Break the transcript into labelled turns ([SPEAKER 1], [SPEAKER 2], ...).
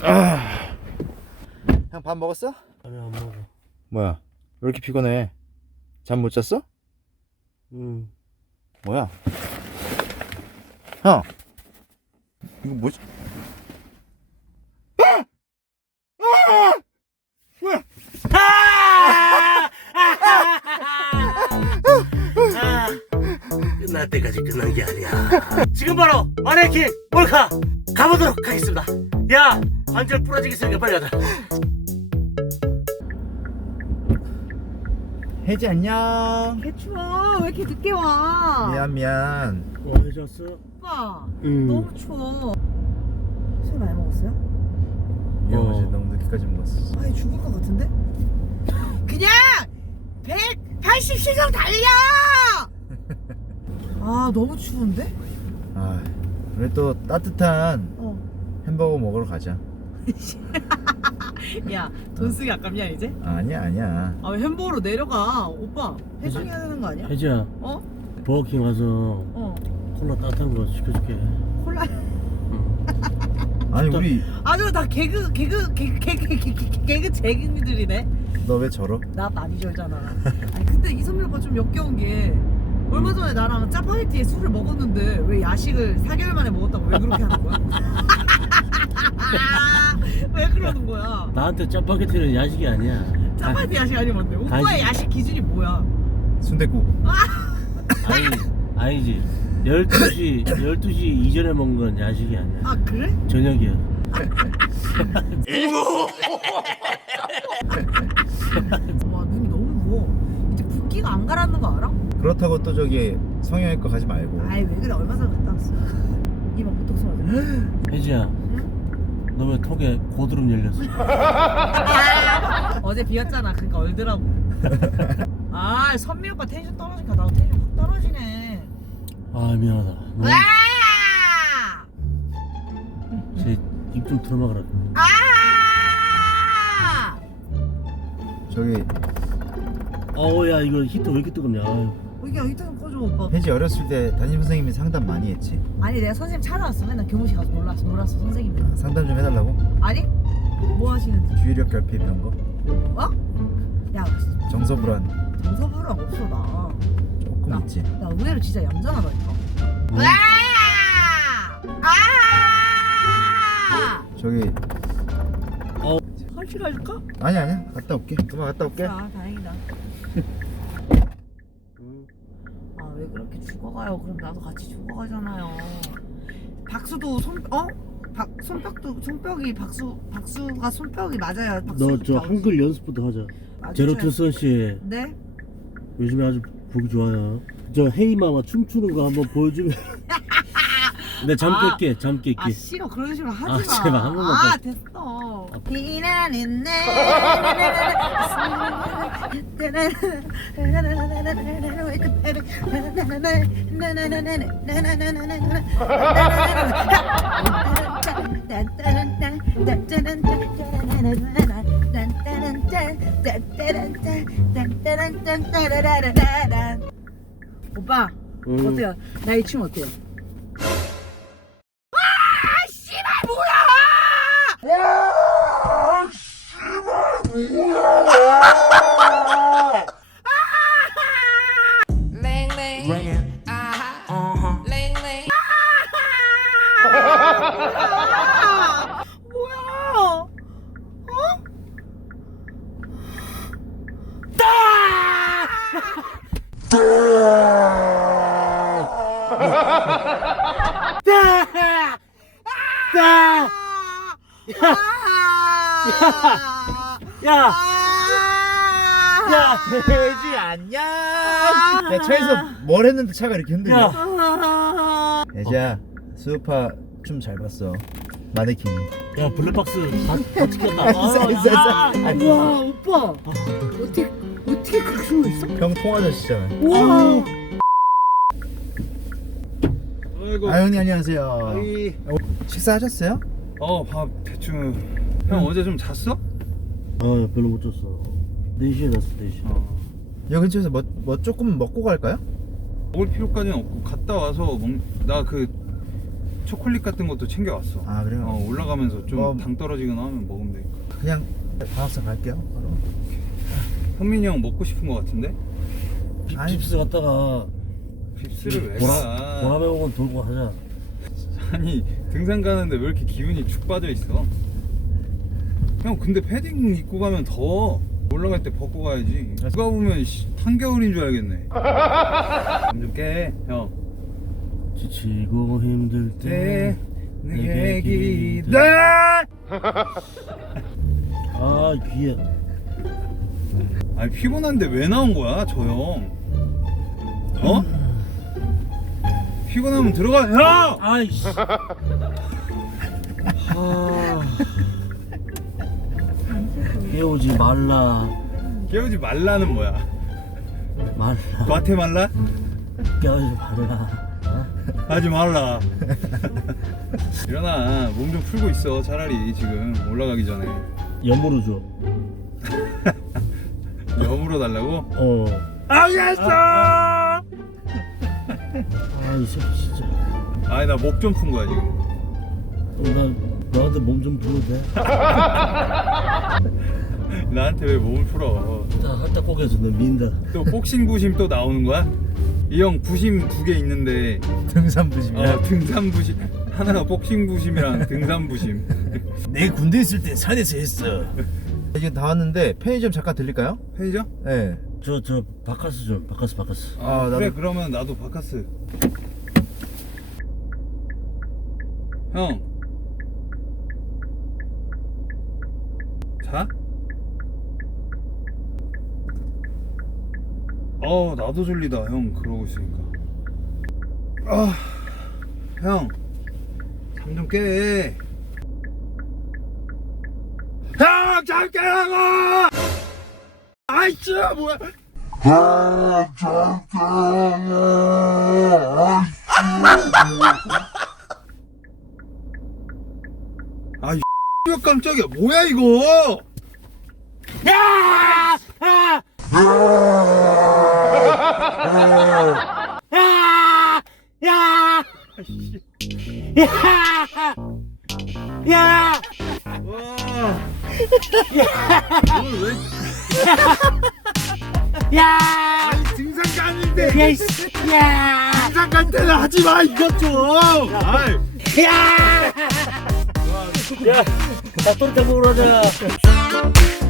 [SPEAKER 1] 형 밥 먹었어?
[SPEAKER 2] 아니 안 먹어.
[SPEAKER 1] 뭐야? 왜 이렇게 피곤해? 잠 못 잤어? 뭐야? 형 이거 뭐지? 뭐야?
[SPEAKER 2] 끝날 때까지 끝난 게 아니야. 지금 바로 마네킹 몰카 가보도록 하겠습니다. 야, 관절 부러지겠으니까 빨리 가자.
[SPEAKER 1] 혜지 안녕.
[SPEAKER 3] 개 추워. 왜 이렇게 늦게 와?
[SPEAKER 1] 미안.
[SPEAKER 2] 해줬어?
[SPEAKER 3] 오빠 너무 추워. 술 많이 먹었어요?
[SPEAKER 1] 어제 너무 늦게까지 먹었어.
[SPEAKER 3] 아니 죽을 것 같은데? 그냥 180시정 달려! 아 너무 추운데?
[SPEAKER 1] 아, 우리 또 따뜻한 햄버거 먹으러 가자.
[SPEAKER 3] 야 돈 쓰기 아깝냐 이제?
[SPEAKER 1] 아니야.
[SPEAKER 3] 아 왜 햄버거로 내려가? 오빠 해중해야 되는 거 아니야?
[SPEAKER 2] 혜지야,
[SPEAKER 3] 어?
[SPEAKER 2] 버거킹 가서
[SPEAKER 3] 어
[SPEAKER 2] 콜라 따뜻한 거 시켜줄게.
[SPEAKER 3] 콜라
[SPEAKER 1] 아니 우리
[SPEAKER 3] 아주 다 개그 쟁이들이네.
[SPEAKER 1] 너 왜 저러?
[SPEAKER 3] 나 많이 절잖아. 아니 근데 이선미 오빠 좀 역겨운 게 얼마 전에 나랑 짜파게티에 술을 먹었는데 왜 야식을 4개월 만에 먹었다고 왜 그렇게 하는 거야? 왜 그러는 거야?
[SPEAKER 2] 나한테 짜파게티는 야식이 아니야.
[SPEAKER 3] 짜파게티 야식 아니 뭔데? 오빠의 야식 기준이 뭐야?
[SPEAKER 1] 순댓국.
[SPEAKER 2] 아니지. 12시 이전에 먹은 건 야식이 아니야.
[SPEAKER 3] 아 그래?
[SPEAKER 2] 저녁이야.
[SPEAKER 3] 와 눈이 너무 부어. 이제 붓기가 안 가라앉는 거 알아?
[SPEAKER 1] 그렇다고 또 저기 성형외과 가지 말고.
[SPEAKER 3] 아이 왜 그래 얼마 전에 갔다 왔어. 이만 보톡스 맞아.
[SPEAKER 2] 혜지야, 너 왜 턱에 고드름 열렸어?
[SPEAKER 3] 어제 비었잖아. 그러니까 얼더라고. 아 선미 오빠 텐션 떨어지니까 나도 텐션 확 떨어지네.
[SPEAKER 2] 아 미안하다.
[SPEAKER 3] 아!
[SPEAKER 2] 제입 좀 틀어막으라.
[SPEAKER 3] 아!
[SPEAKER 1] 저기
[SPEAKER 2] 어우야 이거 히터 왜 이렇게 뜨겁냐. 아유.
[SPEAKER 3] 이게 히터 꺼줘 오빠.
[SPEAKER 1] 혜지 어렸을 때 담임 선생님이 상담 많이 했지.
[SPEAKER 3] 아니 내가 선생님 찾아왔어. 맨날 교무실 가서 놀았어 선생님이.
[SPEAKER 1] 상담 좀 해달라고?
[SPEAKER 3] 아니? 뭐 하시는지.
[SPEAKER 1] 주의력 결핍 이런 거?
[SPEAKER 3] 어? 야
[SPEAKER 1] 정서불안
[SPEAKER 3] 정서불안 없어 나.
[SPEAKER 1] 조금 있지.
[SPEAKER 3] 나 의외로 진짜 얌전하다니까.
[SPEAKER 2] 뭐?
[SPEAKER 1] 저기
[SPEAKER 3] 한시 갈까?
[SPEAKER 1] 아니야 갔다 올게. 그만 갔다 올게.
[SPEAKER 3] 아 다행이다. 아 왜 그렇게 죽어가요? 그럼 나도 같이 죽어가잖아요. 박수도 손뼉이 박수가 손뼉이 맞아요.
[SPEAKER 2] 너 저 한글 연습부터 하자. 제로투선 씨
[SPEAKER 3] 네?
[SPEAKER 2] 요즘에 아주 보기 좋아요. 저 헤이마마 춤추는 거 한번 보여주면. 내 잠 깰게.
[SPEAKER 3] 아 싫어 그런 식으로 하지
[SPEAKER 2] 아,
[SPEAKER 3] 마.
[SPEAKER 2] 제발, 한 번만
[SPEAKER 3] 아
[SPEAKER 2] 더.
[SPEAKER 3] 됐어. 비나는 내 오빠 어때요? 나 이 춤 어때요? 뭐야?
[SPEAKER 2] 야!
[SPEAKER 1] 혜지 안녕. 야 차에서 뭘 했는데 차가 이렇게 흔들려?
[SPEAKER 2] 야!
[SPEAKER 1] 혜지야 수우파 춤 잘 봤어. 마네킹.
[SPEAKER 2] 야 블랙박스 다 찍혔다.
[SPEAKER 3] 와 오빠 어떻게 그렇게 수 있어?
[SPEAKER 1] 형 통화자시잖아.
[SPEAKER 3] 와
[SPEAKER 4] 아이고.
[SPEAKER 1] 아 형님 안녕하세요.
[SPEAKER 4] 아이.
[SPEAKER 1] 식사하셨어요?
[SPEAKER 4] 밥 대충. 형 어제 좀 잤어?
[SPEAKER 2] 아 별로 못 잤어. 4시에 났어 4시.
[SPEAKER 1] 여기 근처에서 뭐 조금 먹고 갈까요?
[SPEAKER 4] 먹을 필요까지는 없고 갔다 와서 나 그 초콜릿 같은 것도 챙겨왔어.
[SPEAKER 1] 아 그래요?
[SPEAKER 4] 올라가면서 좀
[SPEAKER 1] 뭐-
[SPEAKER 4] 당 떨어지거나 하면 먹으면 되니까.
[SPEAKER 1] 그냥 방학생 갈게요 바로.
[SPEAKER 4] 현민이 형 먹고 싶은 거 같은데?
[SPEAKER 1] 아니,
[SPEAKER 2] 빕스 갔다가
[SPEAKER 4] 빕스를 왜
[SPEAKER 2] 보라
[SPEAKER 4] 가?
[SPEAKER 2] 보라매공원 돌고 하자.
[SPEAKER 4] 아니 등산 가는데 왜 이렇게 기운이 축 빠져 있어? 형 근데 패딩 입고 가면 더 올라갈 때 벗고 가야지. 누가 보면 한겨울인 줄 알겠네. 잠 좀 깨, 형.
[SPEAKER 2] 지치고 힘들 때
[SPEAKER 4] 네, 내게 기대.
[SPEAKER 2] 아 귀에
[SPEAKER 4] 아니 피곤한데 왜 나온 거야, 저 형? 어? 피곤하면 들어가, 형.
[SPEAKER 2] 아이씨. 아. 깨우지 말라.
[SPEAKER 4] 깨우지 말라는 뭐야?
[SPEAKER 2] 말라.
[SPEAKER 4] 과테말라?
[SPEAKER 2] 깨우지 말라. 어?
[SPEAKER 4] 하지 말라. 일어나, 몸 좀 풀고 있어. 차라리 지금 올라가기 전에.
[SPEAKER 2] 염으로 줘.
[SPEAKER 4] 염으로 달라고?
[SPEAKER 2] 어.
[SPEAKER 4] 알겠어.
[SPEAKER 2] 아이 새끼 진짜.
[SPEAKER 4] 아니 나 목 좀 푼 거야 지금.
[SPEAKER 2] 나 너한테 몸 좀 풀어도 돼?
[SPEAKER 4] 나한테 왜 몸을 풀어?
[SPEAKER 2] 자 살짝 꼬개서 너 민다.
[SPEAKER 4] 또 복싱 부심 또 나오는 거야? 이 형 부심 2개 있는데
[SPEAKER 1] 등산 부심이야.
[SPEAKER 4] 등산 부심 하나가 복싱 부심이랑 등산 부심.
[SPEAKER 1] 내 군대 있을 땐 산에서 했어. 이제 다 왔는데 편의점 잠깐 들릴까요?
[SPEAKER 4] 편의점?
[SPEAKER 1] 네.
[SPEAKER 2] 저 바카스 좀 바카스.
[SPEAKER 4] 아,
[SPEAKER 1] 나도-
[SPEAKER 4] 그래 그러면 나도 바카스. 형. 자? 나도 졸리다 형 그러고 있으니까. 형. 잠 좀 깨. 형! 잠 깨라고! 아이씨 뭐야. 아, 이 깜짝이야. 뭐야 이거?
[SPEAKER 2] 야! 아! 야! 야! 야! 야!
[SPEAKER 4] 와. 오늘 왜
[SPEAKER 2] 야!
[SPEAKER 4] 등산 가는데
[SPEAKER 2] 야! 이씨. 야!
[SPEAKER 4] 등산 갈 때는 하지 마 이것 좀. 아이.
[SPEAKER 2] 야! 야! 닭도리탕 먹으러 가자.